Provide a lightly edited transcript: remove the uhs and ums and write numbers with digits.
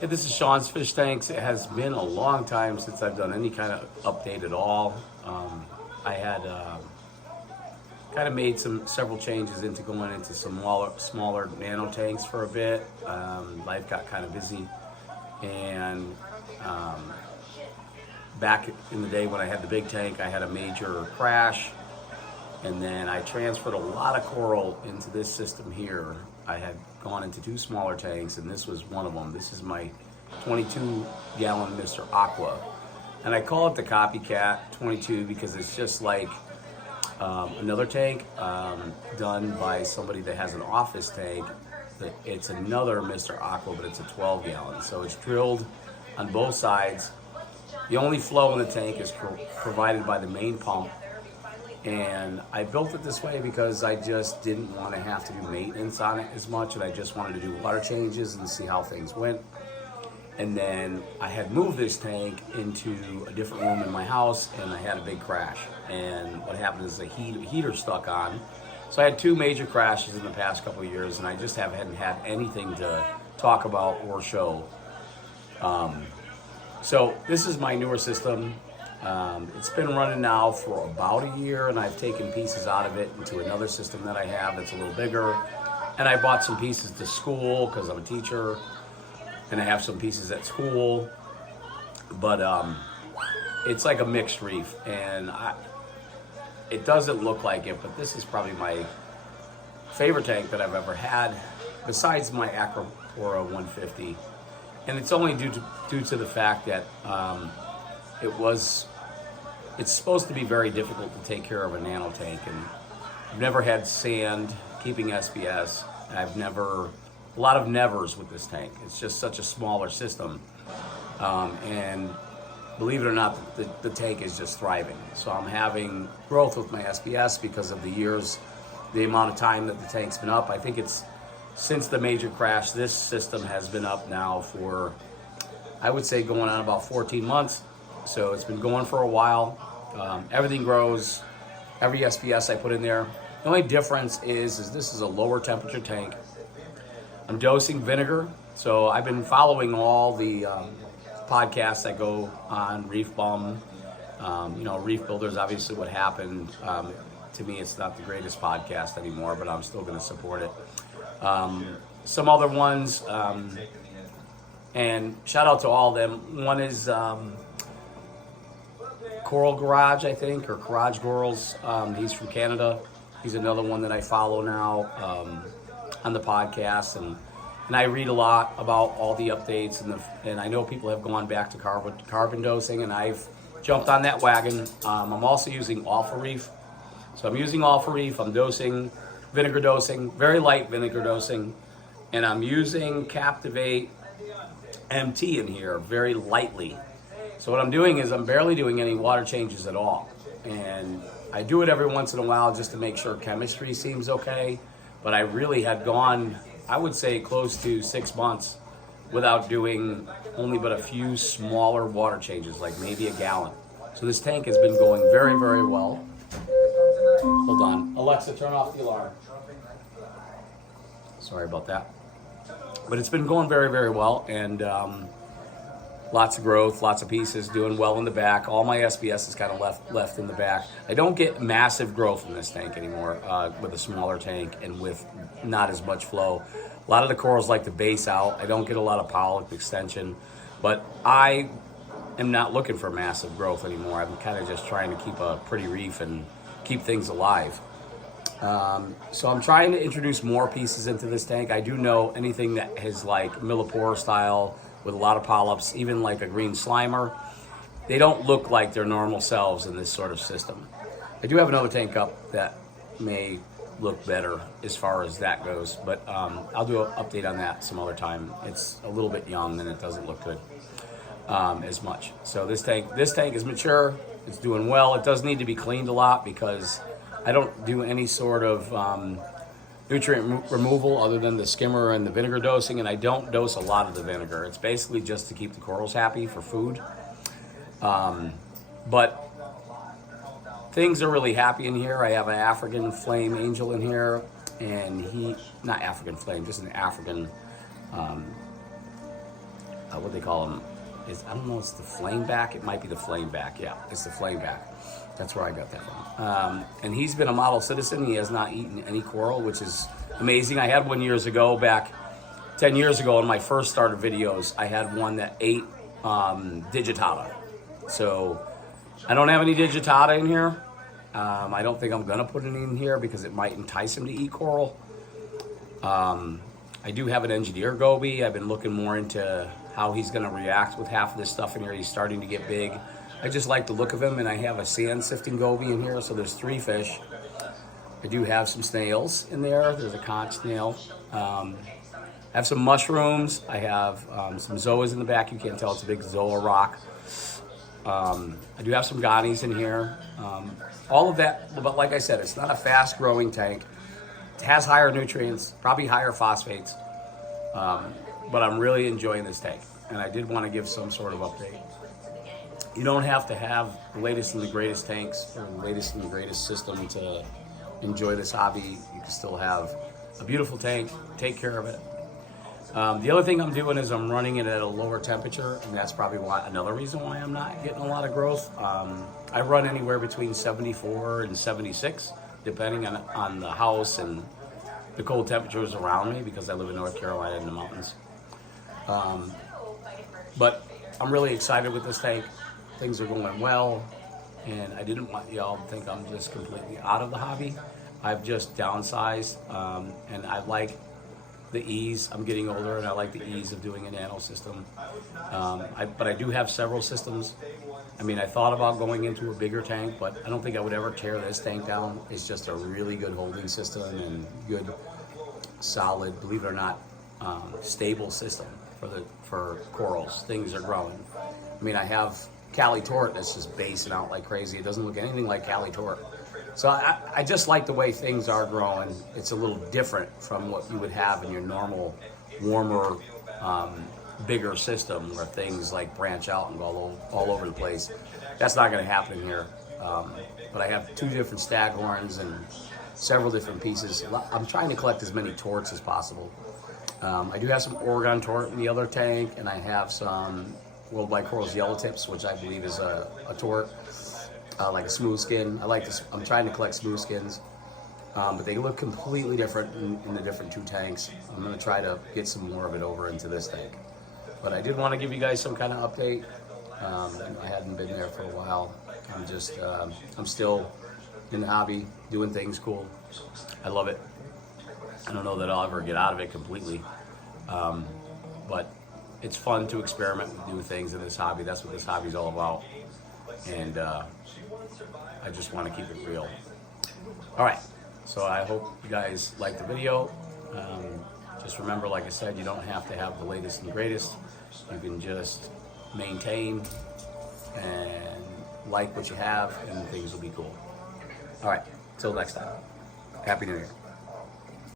Hey, this is Sean's Fish Tanks. It has been a long time since I've done any kind of update at all. I had kind of made several changes into going into some smaller nano tanks for a bit. Life got kind of busy, and back in the day when I had the big tank, I had a major crash, and then I transferred a lot of coral into this system here. I had gone into two smaller tanks, and this was one of them. This is my 22-gallon Mr. Aqua, and I call it the Copycat 22 because it's just like another tank done by somebody that has an office tank. It's another Mr. Aqua, but it's a 12-gallon, so it's drilled on both sides. The only flow in the tank is provided by the main pump, and I built it this way because I just didn't want to have to do maintenance on it as much, and I just wanted to do water changes and see how things went. And then I had moved this tank into a different room in my house, and I had a big crash. And what happened is the heater stuck on. So I had two major crashes in the past couple of years, and I just haven't had anything to talk about or show. So this is my newer system. It's been running now for about a year, and I've taken pieces out of it into another system that I have that's a little bigger. And I bought some pieces to school because I'm a teacher, and I have some pieces at school. But it's like a mixed reef, and it doesn't look like it, but this is probably my favorite tank that I've ever had, besides my Acropora 150. And it's only due to the fact that it's supposed to be very difficult to take care of a nano tank, and I've never had sand keeping SBS. A lot of nevers with this tank. It's just such a smaller system, and believe it or not, the tank is just thriving. So I'm having growth with my SBS because of the years, the amount of time that the tank's been up. I think it's since the major crash, this system has been up now for, I would say, going on about 14 months. So it's been going for a while. Everything grows. Every SBS I put in there. The only difference is this is a lower temperature tank. I'm dosing vinegar. So I've been following all the podcasts that go on Reef Bum. Reef Builders, obviously what happened. To me, it's not the greatest podcast anymore, but I'm still going to support it. Some other ones, and shout out to all of them. One is Coral Garage, I think, or Garage Girls. He's from Canada. He's another one that I follow now on the podcast, and I read a lot about all the updates, and I know people have gone back to carbon dosing, and I've jumped on that wagon. I'm also using Alpha Reef. So I'm using Alpha Reef. I'm dosing, vinegar dosing, very light vinegar dosing, and I'm using Captivate MT in here very lightly. So what I'm doing is I'm barely doing any water changes at all. And I do it every once in a while just to make sure chemistry seems okay. But I really had gone, I would say, close to 6 months without doing only but a few smaller water changes, like maybe a gallon. So this tank has been going very, very well. Hold on. Alexa, turn off the alarm. Sorry about that. But it's been going very, very well, and lots of growth, lots of pieces, doing well in the back. All my SBS is kind of left in the back. I don't get massive growth in this tank anymore with a smaller tank and with not as much flow. A lot of the corals like to base out. I don't get a lot of polyp extension, but I am not looking for massive growth anymore. I'm kind of just trying to keep a pretty reef and keep things alive. So I'm trying to introduce more pieces into this tank. I do know anything that has like millipore style with a lot of polyps, even like a green slimer, they don't look like their normal selves in this sort of system. I do have another tank up that may look better as far as that goes, but I'll do an update on that some other time. It's a little bit young and it doesn't look good as much. So this tank is mature. It's doing well. It does need to be cleaned a lot because I don't do any sort of nutrient removal other than the skimmer and the vinegar dosing, and I don't dose a lot of the vinegar. It's basically just to keep the corals happy for food. But things are really happy in here. I have an African flame angel in here, and not African flame, just an African what they call them. I don't know, it's the flame back. It might be the flame back. Yeah, it's the flame back. That's where I got that from. And he's been a model citizen. He has not eaten any coral, which is amazing. I had one years ago, back 10 years ago in my first starter videos. I had one that ate digitata. So I don't have any digitata in here. I don't think I'm gonna put it in here because it might entice him to eat coral. I do have an engineer goby. I've been looking more into how he's gonna react with half of this stuff in here. He's starting to get big. I just like the look of him, and I have a sand sifting goby in here, so there's 3 fish. I do have some snails in there. There's a conch snail. I have some mushrooms. I have some zoas in the back. You can't tell, it's a big zoa rock. I do have some ganies in here. All of that, but like I said, it's not a fast growing tank. It has higher nutrients, probably higher phosphates, but I'm really enjoying this tank, and I did want to give some sort of update. You don't have to have the latest and the greatest tanks or the latest and the greatest system to enjoy this hobby. You can still have a beautiful tank, take care of it. The other thing I'm doing is I'm running it at a lower temperature, and that's probably another reason why I'm not getting a lot of growth. I run anywhere between 74 and 76, depending on the house and the cold temperatures around me, because I live in North Carolina in the mountains. But I'm really excited with this tank. Things are going well, and I didn't want y'all to think I'm just completely out of the hobby. I've just downsized, and I like the ease. I'm getting older, and I like the ease of doing a nano system. But I do have several systems. I mean, I thought about going into a bigger tank, but I don't think I would ever tear this tank down. It's just a really good holding system and good, solid, believe it or not, stable system for corals. Things are growing. I mean, I have Cali Tort that's just basing out like crazy. It doesn't look anything like Cali Tort. So I just like the way things are growing. It's a little different from what you would have in your normal, warmer, bigger system where things like branch out and go all over the place. That's not going to happen here. But I have 2 different staghorns and several different pieces. I'm trying to collect as many torts as possible. I do have some Oregon tort in the other tank, and I have some Worldwide Corals yellow tips, which I believe is a tort. Like a smooth skin. I'm trying to collect smooth skins, but they look completely different in the different 2 tanks. I'm going to try to get some more of it over into this tank. But I did want to give you guys some kind of update. I hadn't been there for a while. I'm still in the hobby, doing things cool. I love it. I don't know that I'll ever get out of it completely, but it's fun to experiment with new things in this hobby. That's what this hobby is all about. And I just want to keep it real. All right, so I hope you guys liked the video. Just remember, like I said, you don't have to have the latest and greatest. You can just maintain and like what you have, and things will be cool. All right, till next time. Happy New Year.